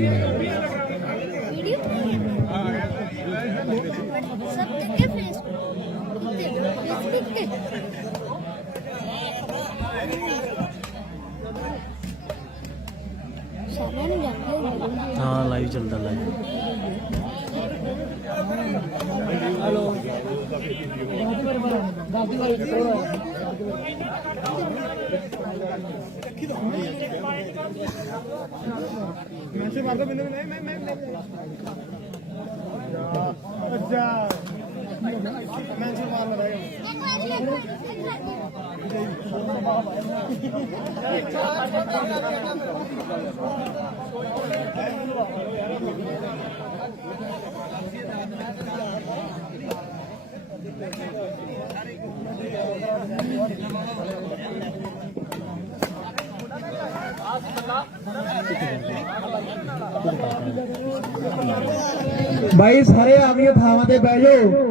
Video सब ਮੈਸੇ ਮਾਰਦਾ ਮੈਨੂੰ ਨਹੀਂ ਮੈਂ ਮੈਂ ਅੱਛਾ ਮੈਸੇ ਮਾਰ ਲਗਾ ਯਾਰ ਬਾਈ ਸਾਰੇ ਆਪਣੀਆਂ ਥਾਵਾਂ ਤੇ ਬਹਿ ਜਾਓ।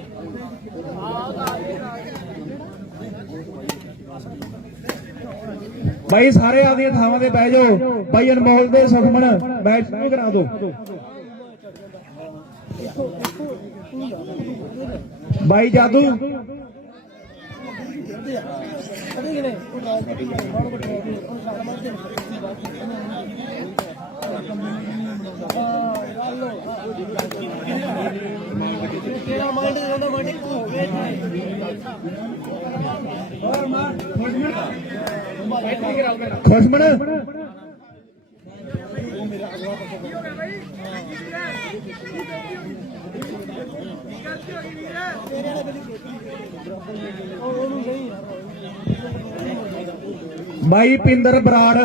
ਬਾਈ, ਸਾਰੇ ਆਪਦੀਆਂ ਥਾਵਾਂ ਤੇ ਬਹਿ ਜਾਓ। ਬਾਈ ਅਨਮੋਲ ਦੇ ਸੁਖਮਨ ਮੈਚ ਸ਼ੁਰੂ ਕਰਾ ਦਿਓ ਬਾਈ ਜਾਦੂ। ਖੁਸ਼ਮਨ ਬਾਈ ਪਿੰਦਰ ਬਰਾੜ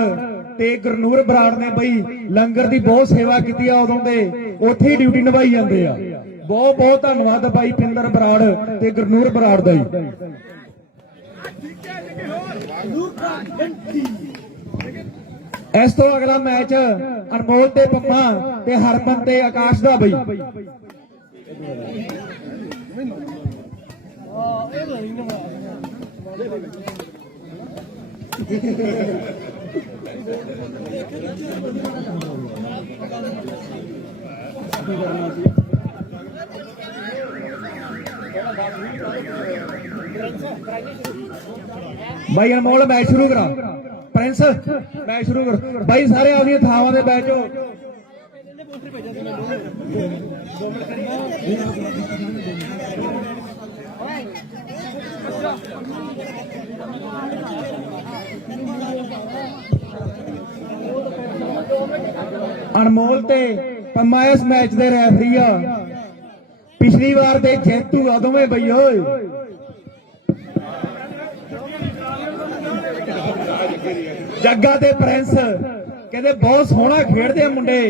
ਤੇ ਗੁਰਨੂਰ ਬਰਾੜ ਨੇ ਬਈ ਲੰਗਰ ਦੀ ਬਹੁਤ ਸੇਵਾ ਕੀਤੀ ਆ ਉਦੋਂ ਦੇ। ਉੱਥੇ ਹੀ ਡਿਊਟੀ ਨਿਭਾਈ ਜਾਂਦੇ ਆ। ਬਹੁਤ ਬਹੁਤ ਧੰਨਵਾਦ ਬਾਈ ਪਿੰਦਰ ਬਰਾੜ ਤੇ ਗੁਰਨੂਰ ਬਰਾੜ ਦਾ ਜੀ। ਇਸ ਤੋਂ ਅਗਲਾ ਮੈਚ ਅਨਮੋਲ ਤੇ ਪੰਮਾ ਤੇ ਹਰਮਨ ਤੇ ਆਕਾਸ਼ ਦਾ ਬਈ। ਬਾਈ ਅਨਮੋਲ, ਮੈਚ ਸ਼ੁਰੂ ਕਰਾ। ਪ੍ਰਿੰਸ, ਮੈਚ ਸ਼ੁਰੂ ਕਰ। ਬਾਈ, ਸਾਰੇ ਆਪਦੀਆਂ ਥਾਵਾਂ ਤੇ ਬੈਠੋ। ਅਨਮੋਲ ਤੇ ਪੰਮਾ ਇਸ ਮੈਚ ਦੇ ਰੈਫਰੀ ਆ। ਪਿਛਲੀ ਵਾਰ ਦੇ ਜੇਤੂ ਆ ਦੋਵੇਂ ਬਈ, ਓਏ। ਜੱਗਾ ਤੇ ਪ੍ਰਿੰਸ, ਕਹਿੰਦੇ ਬਹੁਤ ਸੋਹਣਾ ਖੇਡਦੇ ਆ ਮੁੰਡੇ।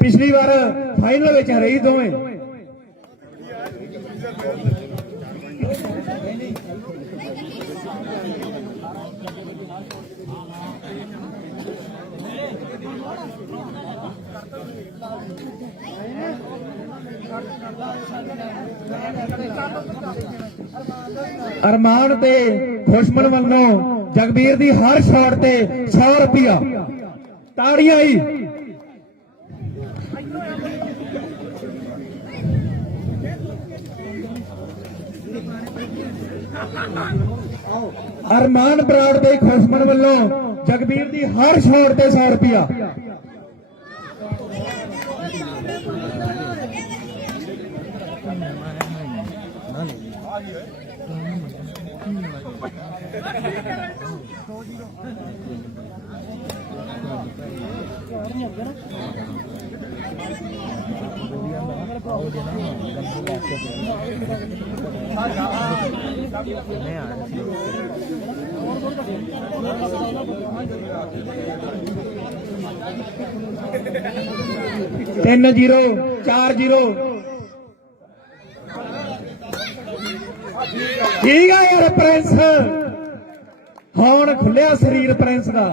ਪਿਛਲੀ ਵਾਰ ਫਾਈਨਲ ਵਿੱਚ ਹਰੇ ਦੋਵੇਂ। ਅਰਮਾਨ ਤੇ ਖੁਸ਼ਮਨ ਵੱਲੋਂ ਜਗਬੀਰ ਦੀ ਹਰ ਸ਼ਾਟ ਤੇ 100 ਰੁਪਿਆ ਤਾੜੀਆਂ ਆਈ। ਅਰਮਾਨ ਬਰਾੜ ਦੇ ਖੁਸ਼ਮਨ ਵੱਲੋਂ ਜਗਬੀਰ ਦੀ ਹਰ ਸ਼ਾਟ ਤੇ 100 ਰੁਪਿਆ ਤਿੰਨ ਜ਼ੀਰੋ ਚਾਰ ਜ਼ੀਰੋ। ਠੀਕ ਆ ਯਾਰ ਪ੍ਰਿੰਸ। ਹੁਣ ਖੁੱਲਿਆ ਸਰੀਰ ਪ੍ਰਿੰਸ ਦਾ।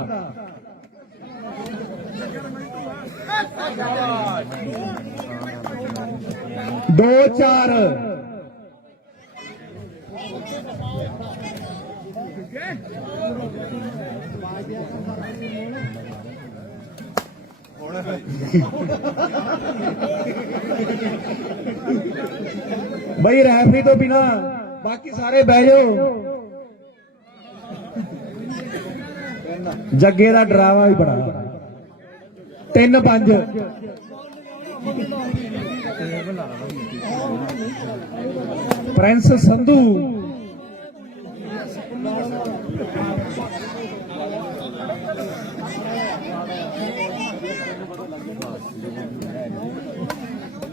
ਦੋ ਚਾਰ। ਬਈ ਰੈਫਰੀ ਤੋਂ ਬਿਨਾ ਬਾਕੀ ਸਾਰੇ ਬਹਿ ਜਾਓ। ਜੱਗੇ ਦਾ ਡਰਾਵਾ ਵੀ ਬੜਾ। ਤਿੰਨ ਪੰਜ। ਪ੍ਰਿੰਸ ਸੰਧੂ।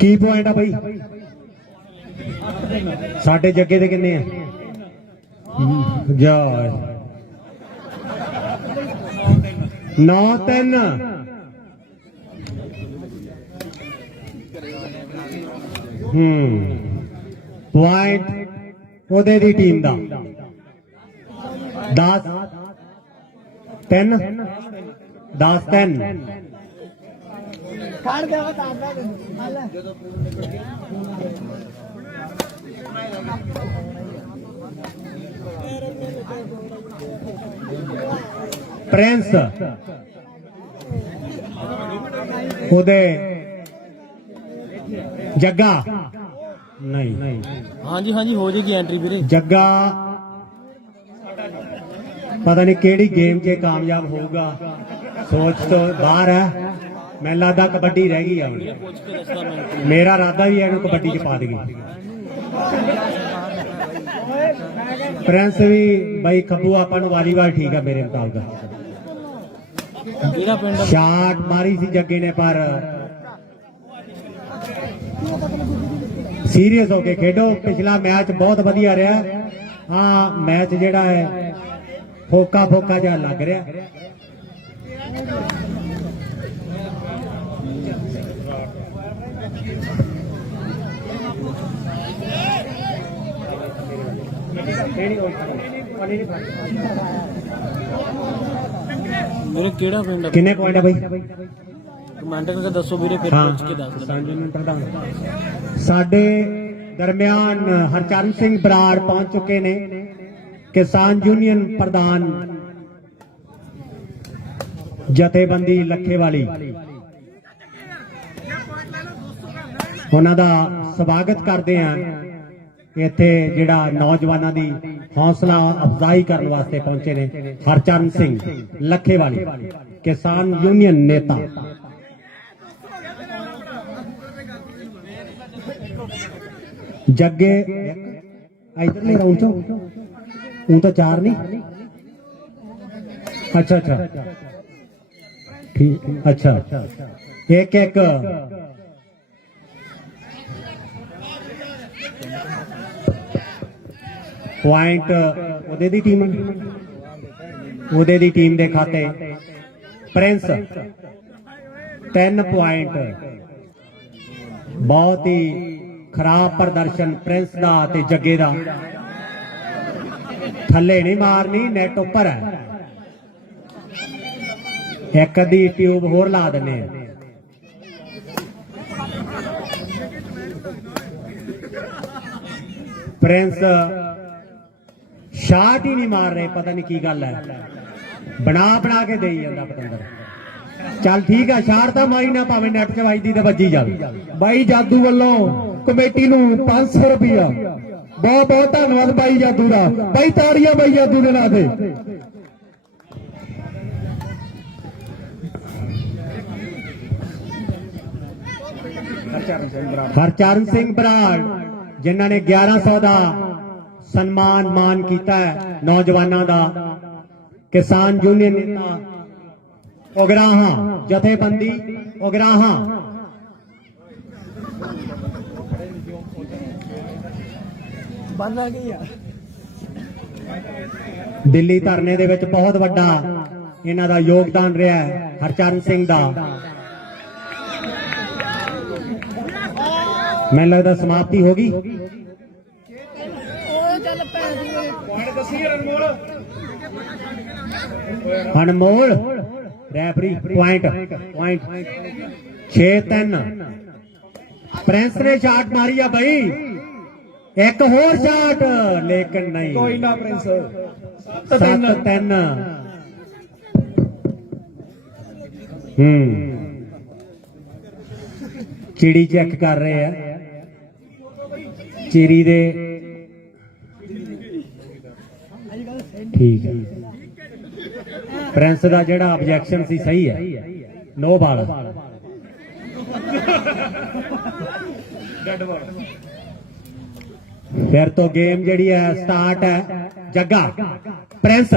ਕੀ ਪੁਆਇੰਟ ਆ ਬਈ? ਸਾਡੇ ਜੱਗੇ ਦੇ ਕਿੰਨੇ ਆ? ਜਾ 9 3 ਹੂੰ। ਪੁਆਇੰਟ ਉਹਦੇ ਦੀ ਟੀਮ ਦਾ। 10 3 10 3 ਖੜ ਗਿਆ ਵਾ ਤਾਂ ਦਾ ਹਲ ਪ੍ਰਿੰਸ ਉਹਦੇ ਜੱਗਾ ਨਹੀਂ ਹਾਂਜੀ ਹਾਂਜੀ ਹੋ ਜੇਗੀ ਐਂਟਰੀ ਵੀਰੇ। ਜੱਗਾ ਪਤਾ ਨਹੀਂ ਕਿਹੜੀ ਗੇਮ 'ਚ ਕਾਮਯਾਬ ਹੋਊਗਾ। ਸੋਚ ਤੋਂ ਬਾਹਰ ਹੈ। ਮੈਨੂੰ ਲੱਗਦਾ ਕਬੱਡੀ ਰਹਿ ਗਈ ਆ ਮੇਰਾ ਇਰਾਦਾ ਵੀ ਹੈ ਇਹਨੂੰ ਕਬੱਡੀ 'ਚ ਪਾ ਦੇਗੀ ਪ੍ਰਿੰਸ ਵੀ ਬਾਈ ਖੱਬੂ ਆਪਾਂ ਨੂੰ ਵਾਲੀਬਾਲ ਠੀਕ ਆ ਮੇਰੇ ਮੁਤਾਬਕ। ਕਿਹੜਾ ਪਿੰਡ ਆ? ਸ਼ਾਟ ਮਾਰੀ ਸੀ ਜੱਗੇ ਨੇ ਪਰ ਸੀਰੀਅਸ ਹੋ ਕੇ ਖੇਡੋ। ਪਿਛਲਾ ਮੈਚ ਬਹੁਤ ਵਧੀਆ ਰਿਹਾ। ਹਾਂ ਮੈਚ ਜਿਹੜਾ ਹੈ ਫੋਕਾ ਫੋਕਾ ਜਿਹਾ ਲੱਗ ਰਿਹਾ। ਵੀਰੇ ਕਿਹੜਾ ਪਿੰਡ ਆ? ਕਿੰਨੇ ਪੁਆਇੰਟ ਆ ਬਾਈ? ਕਮੈਂਟ ਕਰਕੇ ਦੱਸੋ ਵੀਰੇ ਫਿਰ ਪੁੱਛ ਕੇ ਦੱਸ ਦੇਣਾ ਸੰਜੂ ਨੂੰ ਪ੍ਰਧਾਨ ਸਾਡੇ ਦਰਮਿਆਨ ਹਰਚਰਨ ਸਿੰਘ ਬਰਾੜ ਪਹੁੰਚ ਚੁੱਕੇ ਨੇ ਕਿਸਾਨ ਯੂਨੀਅਨ ਪ੍ਰਧਾਨ ਜਥੇਬੰਦੀ ਲੱਖੇਵਾਲੀ। ਉਹਨਾਂ ਦਾ ਸਵਾਗਤ ਕਰਦੇ ਹਾਂ। ਇੱਥੇ ਜਿਹੜਾ ਨੌਜਵਾਨਾਂ ਦੀ ਹੌਸਲਾ ਅਫਜ਼ਾਈ ਕਰਨ ਵਾਸਤੇ ਪਹੁੰਚੇ ਨੇ, ਹਰਚਰਨ ਸਿੰਘ ਲੱਖੇਵਾਲੀ, ਕਿਸਾਨ ਯੂਨੀਅਨ ਨੇਤਾ। ਜੱਗੇ ਇਧਰਲੇ ਰਾਉਂਡ ਚੋਂ? ਉਹ ਤਾਂ ਚਾਰ ਨਹੀਂ? ਅੱਛਾ ਅੱਛਾ। ਠੀਕ, ਅੱਛਾ। ਇੱਕ ਇੱਕ। ਪੁਆਇੰਟ uh, ਉਹਦੇ ਦੀ ਟੀਮ ਉਹਦੇ ਦੀ ਟੀਮ ਦੇ ਖਾਤੇ। ਪ੍ਰਿੰਸ 3 ਪੁਆਇੰਟ ਬਹੁਤ ਹੀ ਖਰਾਬ ਪ੍ਰਦਰਸ਼ਨ ਪ੍ਰਿੰਸ ਦਾ ਤੇ ਜੱਗੇ ਦਾ। ਥੱਲੇ ਨਹੀਂ ਮਾਰਨੀ ਨੈਟ ਉੱਪਰ ਹੈ। ਇੱਕ ਅੱਧੀ ਟਿਊਬ ਹੋਰ ਲਾ ਦਿੰਨੇ ਆ। ਪ੍ਰਿੰਸ ਸ਼ਾਟ ਹੀ ਨਹੀਂ ਮਾਰ ਰਹੇ, ਪਤਾ ਨਹੀਂ ਕੀ ਗੱਲ ਹੈ। ਬਣਾ ਬਣਾ ਕੇ ਦੇਈ ਜਾਂਦਾ ਪਤੰਦਰ। ਚੱਲ ਠੀਕ ਆ ਸ਼ਾਟ ਤਾਂ ਮਾਰੀ ਨਾ, ਭਾਵੇਂ ਨੈਟ 'ਚ ਵੱਜਦੀ ਤੇ ਵੱਜੀ ਜਾਵੇ। ਬਾਈ ਜਾਦੂ ਵੱਲੋਂ ਕਮੇਟੀ ਨੂੰ 500 ਰੁਪਇਆ ਬਹੁਤ ਬਹੁਤ ਧੰਨਵਾਦ ਬਾਈ ਜਾਦੂ ਦਾ। ਬਾਈ ਤਾੜੀਆਂ ਬਾਈ ਜਾਦੂ ਦੇ ਨਾਂ ਤੇ। ਹਰਚਰਨ ਸਿੰਘ ਬਰਾੜ। ਜਿਨ੍ਹਾਂ ਨੇ 1100 ਦਾ ਸਨਮਾਨ ਮਾਨ ਕੀਤਾ ਹੈ ਨੌਜਵਾਨਾਂ ਦਾ। ਕਿਸਾਨ ਯੂਨੀਅਨ ਨੇਤਾ ਉਗਰਾਹਾਂ ਜਥੇਬੰਦੀ ਉਗਰਾਹਾਂ। ਗਈ ਆ। ਦਿੱਲੀ ਧਰਨੇ ਦੇ ਵਿੱਚ ਬਹੁਤ ਵੱਡਾ ਇਹਨਾਂ ਦਾ ਯੋਗਦਾਨ ਰਿਹਾ ਹੈ ਹਰਚਰਨ ਸਿੰਘ ਦਾ। ਮੈਨੂੰ ਲੱਗਦਾ ਸਮਾਪਤੀ ਹੋ ਗਈ। Anmol referee point point 6-3 Prince ਨੇ ਸ਼ਾਟ ਮਾਰੀ ਆ ਬਈ। ਇੱਕ ਹੋਰ ਸ਼ਾਟ ਲੇਕਿਨ ਨਹੀਂ। ਕੋਈ ਨਾ ਪ੍ਰਿੰਸ ਸੱਤ ਤਿੰਨ। ਹੂੰ। ਚਿੜੀ ਚੈੱਕ ਕਰ ਰਹੇ ਆ। ਚਿੜੀ ਦੇ ਠੀਕ ਹੈ। ਪ੍ਰਿੰਸ ਦਾ ਜਿਹੜਾ ਆਬਜੈਕਸ਼ਨ ਸੀ, ਸਹੀ ਹੈ। ਨੋ ਬਾਲ ਫਿਰ ਤੋਂ ਗੇਮ ਜਿਹੜੀ ਹੈ ਸਟਾਰਟ ਹੈ। ਜੱਗਾ। ਪ੍ਰਿੰਸ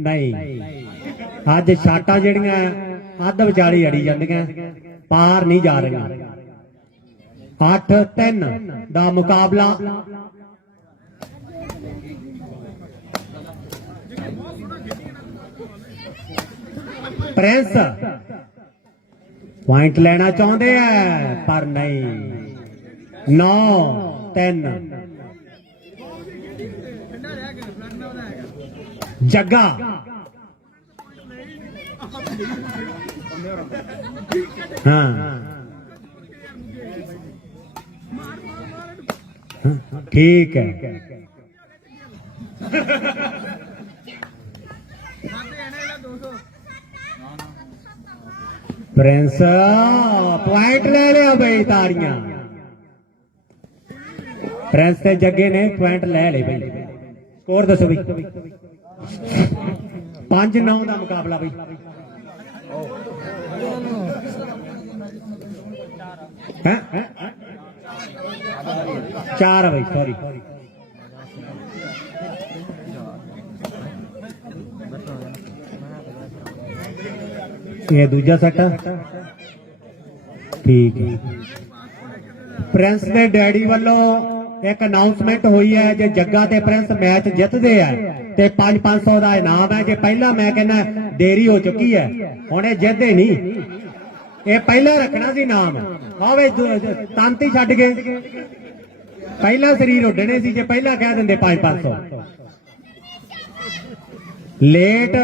ਨਹੀਂ। ਅੱਜ ਸ਼ਾਟਾਂ ਜਿਹੜੀਆਂ, ਅੱਧ ਵਿਚਾਲੇ ਅੜੀ ਜਾਂਦੀਆਂ। ਪਾਰ ਨਹੀਂ ਜਾ ਰਹੀਆਂ। 8 3 ਦਾ ਮੁਕਾਬਲਾ ਪ੍ਰਿੰਸ। ਪੁਆਇੰਟ ਲੈਣਾ ਚਾਹੁੰਦੇ ਆ ਪਰ ਨਹੀਂ। 9 3 ਜੱਗਾ। ਹਾਂ। ਹਾਂ, ਠੀਕ ਹੈ। ਪ੍ਰਿੰਸ ਪੁਆਇੰਟ ਲੈ ਲਿਆ ਬਈ ਤਾੜੀਆਂ। ਪ੍ਰਿੰਸ ਤੇ ਜੱਗੇ ਨੇ ਪੁਆਇੰਟ ਲੈ ਲਏ ਬਈ। ਸਕੋਰ ਦੱਸੋ ਬਈ। 5-9 ਦਾ ਮੁਕਾਬਲਾ ਬਈ। ਹੈ? ਚਾਰ ਆ ਬਈ ਸੌਰੀ ਇਹ ਦੂਜਾ ਸੱਟ ਠੀਕ ਹੈ। ਪ੍ਰਿੰਸ ਦੇ ਡੈਡੀ ਵੱਲੋਂ ਇੱਕ ਅਨਾਉਂਸਮੈਂਟ ਹੋਈ ਹੈ ਜੇ ਜੱਗਾ ਤੇ ਪ੍ਰਿੰਸ ਮੈਚ ਜਿੱਤਦੇ ਆ ਤੇ 5-500 ਦਾ ਇਨਾਮ ਹੈ। ਜੇ ਪਹਿਲਾਂ ਮੈਂ ਕਹਿੰਦਾ ਦੇਰੀ ਹੋ ਚੁੱਕੀ ਹੈ, ਹੁਣ ਇਹ ਜਿੱਤਦੇ ਨਹੀਂ। ਇਹ ਪਹਿਲਾਂ ਰੱਖਣਾ ਸੀ ਨਾਮ। ਆਵੇ ਤਾਂਤੀ ਛੱਡ ਕੇ ਪਹਿਲਾਂ ਸਰੀਰ ਉੱਡਣੇ ਸੀ, ਜੇ ਪਹਿਲਾਂ ਕਹਿ ਦਿੰਦੇ 5-500 ਲੇਟ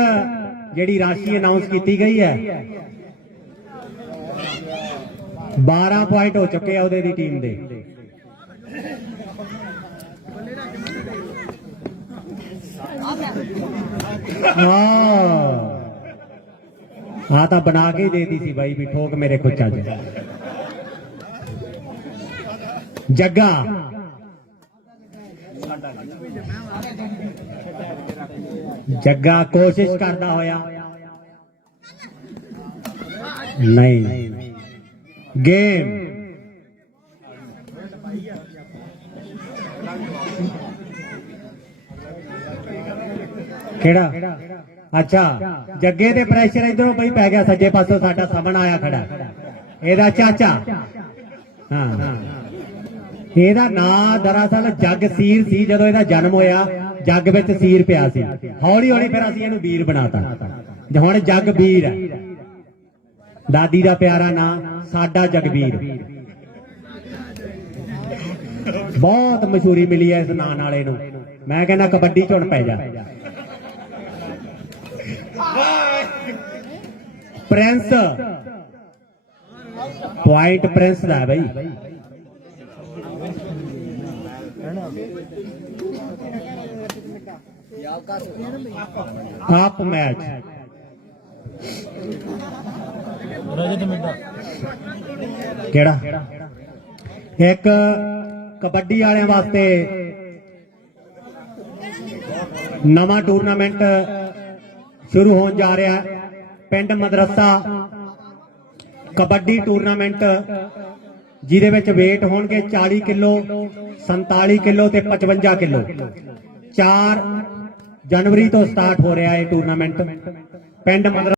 ਜਿਹੜੀ ਰਾਸ਼ੀ ਅਨਾਉਂਸ ਕੀਤੀ ਗਈ ਹੈ। 12 ਪੁਆਇੰਟ ਹੋ ਚੁੱਕੇ ਆ ਉਹਦੇ ਦੀ ਟੀਮ ਦੇ। ਹਾਂ ਆ ਤਾਂ ਬਣਾ ਕੇ ਹੀ ਦੇਤੀ ਸੀ ਬਾਈ ਵੀ ਠੋਕ ਮੇਰੇ ਕੁੱਚਾ ਚ। ਜੱਗਾ। ਜੱਗਾ ਕੋਸ਼ਿਸ਼ ਕਰਦਾ ਹੋਇਆ। ਨਹੀਂ। ਗੇਮ। ਕਿਹੜਾ? ਅੱਛਾ, ਜੱਗੇ ਦੇ ਪ੍ਰੈਸ਼ਰ ਇਧਰੋਂ ਪਈ ਪੈ ਗਿਆ, ਸੱਜੇ ਪਾਸੋਂ ਸਾਡਾ ਸਾਹਮਣਾ ਆਇਆ ਖੜਾ। ਇਹਦਾ ਚਾਚਾ। ਹਾਂ। ਇਹਦਾ ਨਾਂ ਦਰਅਸਲ ਜਗਸੀਰ ਸੀ ਜਦੋਂ ਇਹਦਾ ਜਨਮ ਹੋਇਆ। ਜੱਗ ਵਿੱਚ ਸੀਰ ਪਿਆ ਸੀ। ਹੌਲੀ ਹੌਲੀ ਫਿਰ ਅਸੀਂ ਇਹਨੂੰ ਵੀਰ ਬਣਾਤਾ। ਹੁਣ ਜੱਗ ਵੀਰ ਹੈ। ਦਾਦੀ ਦਾ ਪਿਆਰਾ ਨਾਂ ਸਾਡਾ ਜਗਵੀਰ। ਬਹੁਤ ਮਸ਼ਹੂਰੀ ਮਿਲੀ ਹੈ ਇਸ ਨਾਂ ਨਾਲੇ ਨੂੰ ਮੈਂ ਕਹਿੰਦਾ ਕਬੱਡੀ ਝੁਣ ਪੈ ਜਾ। ਪ੍ਰਿੰਸ। ਪੁਆਇੰਟ ਪ੍ਰਿੰਸ ਦਾ ਹੈ ਬਈ। Half match. ਰਜਤ ਮਿੰਟਾ ਕਿਹੜਾ? ਇੱਕ ਕਬੱਡੀ ਵਾਲਿਆਂ ਵਾਸਤੇ ਨਵਾਂ ਟੂਰਨਾਮੈਂਟ ਸ਼ੁਰੂ ਹੋਣ ਜਾ ਰਿਹਾ ਹੈ। ਪਿੰਡ ਮਦਰਸਾ ਕਬੱਡੀ ਟੂਰਨਾਮੈਂਟ ਜਿਹਦੇ ਵਿੱਚ weight ਹੋਣਗੇ 40 ਕਿਲੋ 47 ਕਿਲੋ ਤੇ 55 ਕਿਲੋ। 4 ਜਨਵਰੀ ਤੋਂ ਸਟਾਰਟ ਹੋ ਰਿਹਾ ਹੈ ਟੂਰਨਾਮੈਂਟ ਪਿੰਡ ਮਦਰਸਾ